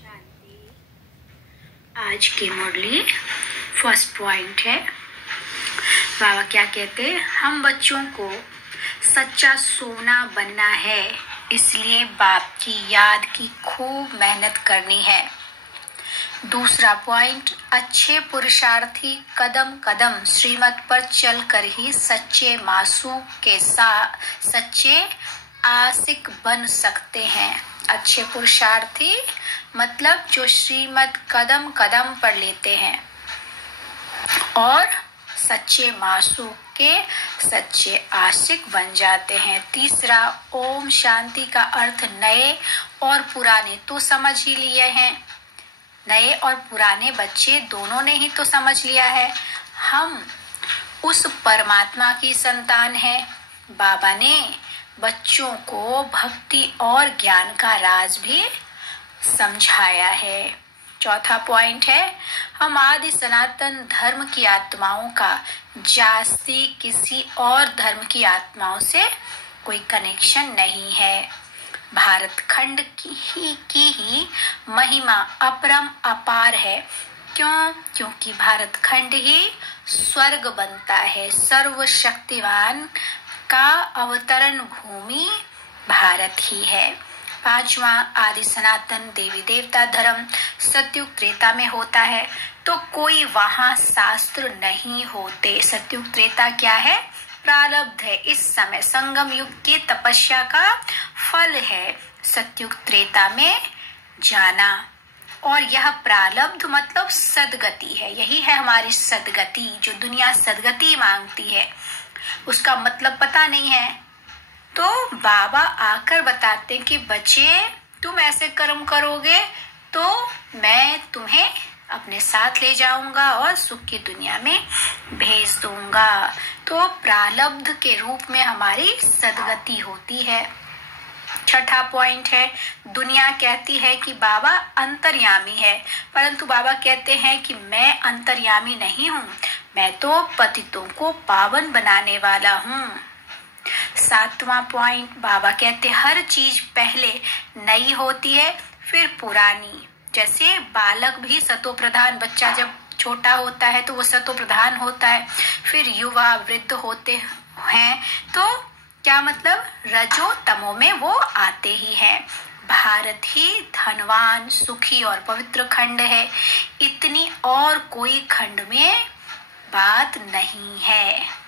शांति। आज की मुरली first point है। बाबा क्या कहते हैं? हम बच्चों को सच्चा सोना बनना है, इसलिए बाप की याद की खूब मेहनत करनी है। दूसरा पॉइंट, अच्छे पुरुषार्थी कदम कदम श्रीमत पर चलकर ही सच्चे मासूम के साथ सच्चे आशिक बन सकते हैं। अच्छे पुरुषार्थी मतलब जो श्रीमत कदम कदम पर लेते हैं और सच्चे मासूम के सच्चे आशिक बन जाते हैं। तीसरा, ओम शांति का अर्थ नए और पुराने तो समझ ही लिए हैं। नए और पुराने बच्चे दोनों ने ही तो समझ लिया है। हम उस परमात्मा की संतान हैं। बाबा ने बच्चों को भक्ति और ज्ञान का राज भी समझाया है। चौथा पॉइंट है, हम आदि सनातन धर्म की आत्माओं का जास्ती किसी और धर्म की आत्माओं से कोई कनेक्शन नहीं है। भारत खंड की ही महिमा अपरम अपार है। क्यों? क्योंकि भारत खंड ही स्वर्ग बनता है। सर्वशक्तिवान का अवतरण भूमि भारत ही है। पांचवा, आदि सनातन देवी देवता धर्म सतयुग त्रेता में होता है, तो कोई वहां शास्त्र नहीं होते। सतयुग त्रेता क्या है? प्रारब्ध है। इस समय संगम युग की तपस्या का फल है सतयुग त्रेता में जाना। और यह प्रारब्ध मतलब सदगति है। यही है हमारी सदगति। जो दुनिया सदगति मांगती है उसका मतलब पता नहीं है, तो बाबा आकर बताते हैं कि बच्चे, तुम ऐसे कर्म करोगे तो मैं तुम्हें अपने साथ ले जाऊंगा और सुख की दुनिया में भेज दूंगा। तो प्रारब्ध के रूप में हमारी सदगति होती है। छठा पॉइंट है, दुनिया कहती है कि बाबा अंतर्यामी है, परंतु बाबा कहते हैं कि मैं अंतर्यामी नहीं हूँ, मैं तो पतितों को पावन बनाने वाला हूँ। सातवां पॉइंट, बाबा कहते हैं हर चीज पहले नई होती है फिर पुरानी। जैसे बालक भी सतो प्रधान, बच्चा जब छोटा होता है तो वो सतो प्रधान होता है, फिर युवा वृद्ध होते हैं, तो क्या मतलब रजो तमो में वो आते ही हैं। भारत ही धनवान सुखी और पवित्र खंड है। इतनी और कोई खंड में बात नहीं है।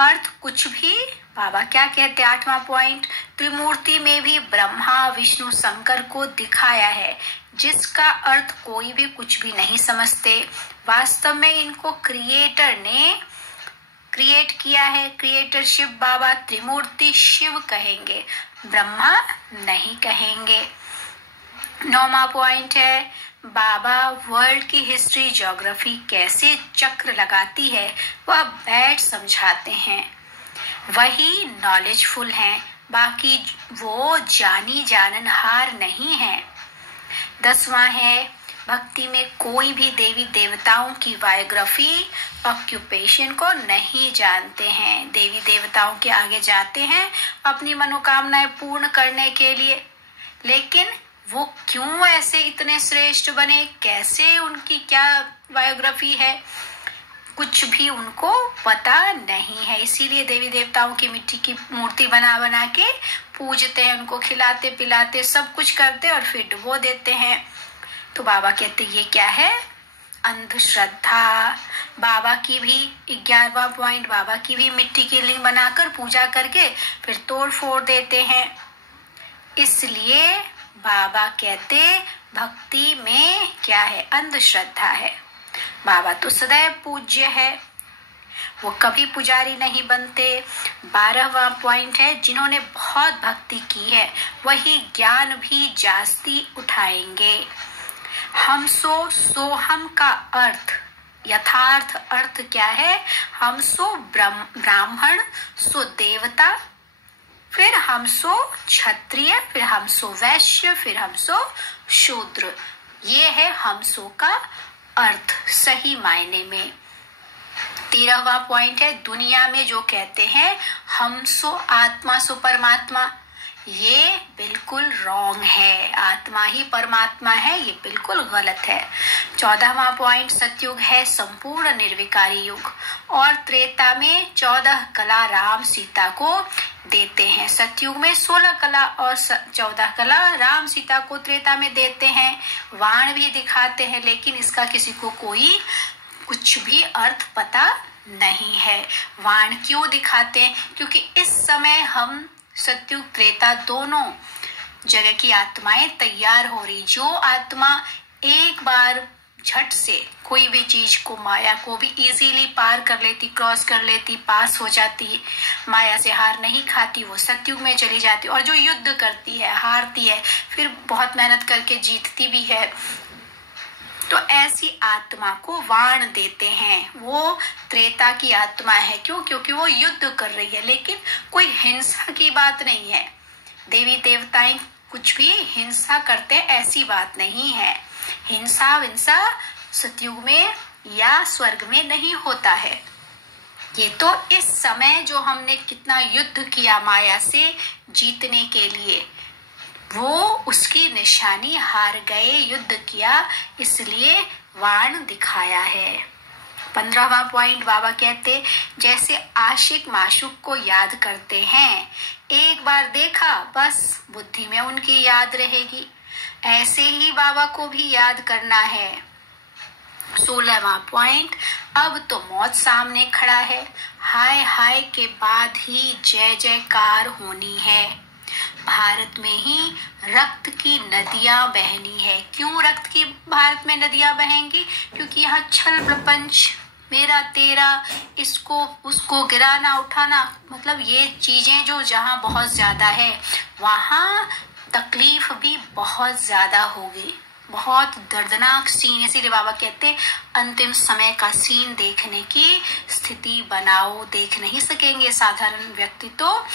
अर्थ कुछ भी, बाबा क्या कहते हैं? आठवां पॉइंट, त्रिमूर्ति में भी ब्रह्मा विष्णु शंकर को दिखाया है, जिसका अर्थ कोई भी कुछ भी नहीं समझते। वास्तव में इनको क्रिएटर ने क्रिएट किया है। क्रिएटर शिव बाबा त्रिमूर्ति शिव कहेंगे, ब्रह्मा नहीं कहेंगे। नौवां पॉइंट है, बाबा वर्ल्ड की हिस्ट्री ज्योग्राफी कैसे चक्र लगाती है वह बैठ समझाते हैं। वही नॉलेजफुल हैं, बाकी वो जानी जाननहार नहीं है। 10वां है, भक्ति में कोई भी देवी देवताओं की बायोग्राफी ऑक्यूपेशन को नहीं जानते हैं। देवी देवताओं के आगे जाते हैं अपनी मनोकामनाएं पूर्ण करने के लिए, लेकिन वो क्यों ऐसे इतने श्रेष्ठ बने, कैसे उनकी क्या बायोग्राफी है, कुछ भी उनको पता नहीं है। इसीलिए देवी देवताओं की मिट्टी की मूर्ति बना बना के पूजते हैं, उनको खिलाते पिलाते सब कुछ करते और फिर डुबो देते हैं। तो बाबा कहते ये क्या है? अंधश्रद्धा। बाबा की भी 11वां पॉइंट, बाबा की भी मिट्टी की लिंग बनाकर पूजा करके फिर तोड़ फोड़ देते हैं। इसलिए बाबा कहते भक्ति में क्या है? अंधश्रद्धा है। बाबा तो सदैव पूज्य है, वो कभी पुजारी नहीं बनते। 12वां पॉइंट है, जिन्होंने बहुत भक्ति की है वही ज्ञान भी जास्ती उठाएंगे। हम सो हम का अर्थ, यथार्थ अर्थ क्या है? हम सो ब्राह्मण, सो देवता, फिर हम सो क्षत्रिय, फिर हम सो वैश्य, फिर हम सो शूद्र। ये है हम सो का अर्थ सही मायने में। 13वां पॉइंट है, दुनिया में जो कहते हैं हम सो आत्मा सो परमात्मा, ये बिल्कुल रॉन्ग है। आत्मा ही परमात्मा है, ये बिल्कुल गलत है। 14वां पॉइंट, सतयुग है संपूर्ण निर्विकारी युग और त्रेता में 14 कला राम सीता को देते हैं। सतयुग में 16 कला और 14 कला राम सीता को त्रेता में देते हैं। वाण भी दिखाते हैं, लेकिन इसका किसी को कोई कुछ भी अर्थ पता नहीं है। वाण क्यों दिखाते हैं? क्योंकि इस समय हम सतयुग त्रेता दोनों जगह की आत्माएं तैयार हो रही। जो आत्मा एक बार झट से कोई भी चीज को, माया को भी इजीली पार कर लेती, क्रॉस कर लेती, पास हो जाती, माया से हार नहीं खाती, वो सतयुग में चली जाती। और जो युद्ध करती है, हारती है, फिर बहुत मेहनत करके जीतती भी है, तो ऐसी आत्मा को वाण देते हैं। वो त्रेता की आत्मा है। क्यों? क्योंकि वो युद्ध कर रही है, लेकिन कोई हिंसा की बात नहीं है। देवी देवताएं कुछ भी हिंसा करते, ऐसी बात नहीं है। हिंसा विंसा सतयुग में या स्वर्ग में नहीं होता है। ये तो इस समय जो हमने कितना युद्ध किया माया से जीतने के लिए, वो उसकी निशानी, हार गए, युद्ध किया, इसलिए वाण दिखाया है। 15वां पॉइंट बाबा कहते, जैसे आशिक माशूक को याद करते हैं, एक बार देखा बस बुद्धि में उनकी याद रहेगी, ऐसे ही बाबा को भी याद करना है। 16वां पॉइंट, अब तो मौत सामने खड़ा है, हाय हाय के बाद ही जय जयकार होनी है। भारत में ही रक्त की नदियां बहनी है। क्यों रक्त की भारत में नदियां बहेंगी? क्योंकि यहाँ छल प्रपंच, मेरा तेरा, इसको उसको गिराना उठाना, मतलब ये चीजें जो जहाँ बहुत ज्यादा है, वहाँ तकलीफ भी बहुत ज्यादा होगी। बहुत दर्दनाक सीन, इसीलिए बाबा कहते अंतिम समय का सीन देखने की स्थिति बनाओ। देख नहीं सकेंगे साधारण व्यक्ति, तो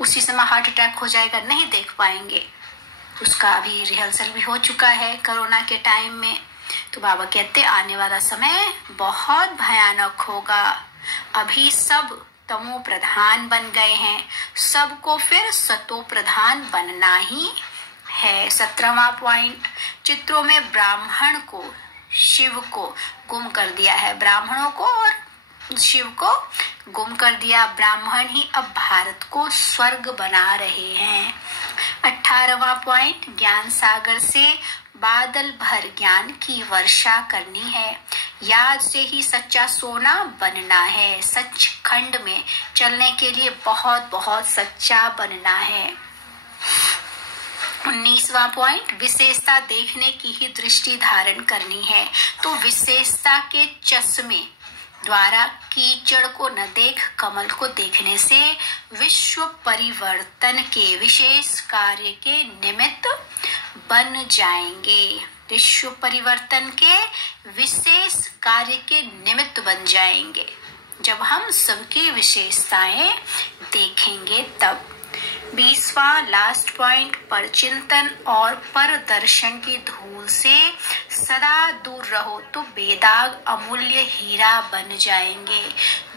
उसी समय हार्ट अटैक हो जाएगा, नहीं देख पाएंगे। उसका अभी रिहर्सल भी हो चुका है कोरोना के टाइम में। तो बाबा कहते आने वाला समय बहुत भयानक होगा। अभी सब तमो प्रधान बन गए हैं, सबको फिर सतो प्रधान बनना ही है। 17वां पॉइंट, चित्रों में ब्राह्मण को, शिव को गुम कर दिया है। ब्राह्मणों को और शिव को गुम कर दिया। ब्राह्मण ही अब भारत को स्वर्ग बना रहे हैं। 18वां पॉइंट, ज्ञान सागर से बादल भर ज्ञान की वर्षा करनी है। याद से ही सच्चा सोना बनना है। सचखंड में चलने के लिए बहुत बहुत सच्चा बनना है। 19वां पॉइंट, विशेषता देखने की ही दृष्टि धारण करनी है। तो विशेषता के चश्मे द्वारा कीचड़ को न देख कमल को देखने से विश्व परिवर्तन के विशेष कार्य के निमित्त बन जाएंगे। विश्व परिवर्तन के विशेष कार्य के निमित्त बन जाएंगे जब हम सबकी विशेषताएं देखेंगे तब। 20वां लास्ट पॉइंट, पर चिंतन और पर दर्शन की धूल से सदा दूर रहो तो बेदाग अमूल्य हीरा बन जाएंगे।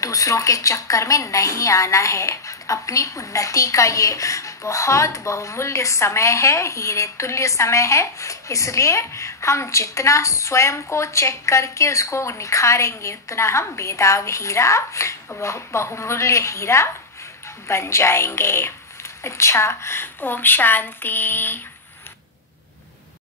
दूसरों के चक्कर में नहीं आना है। अपनी उन्नति का ये बहुत बहुमूल्य समय है, हीरे तुल्य समय है। इसलिए हम जितना स्वयं को चेक करके उसको निखारेंगे, उतना हम बेदाग हीरा, बहुमूल्य हीरा बन जाएंगे। अच्छा, ओम शांति।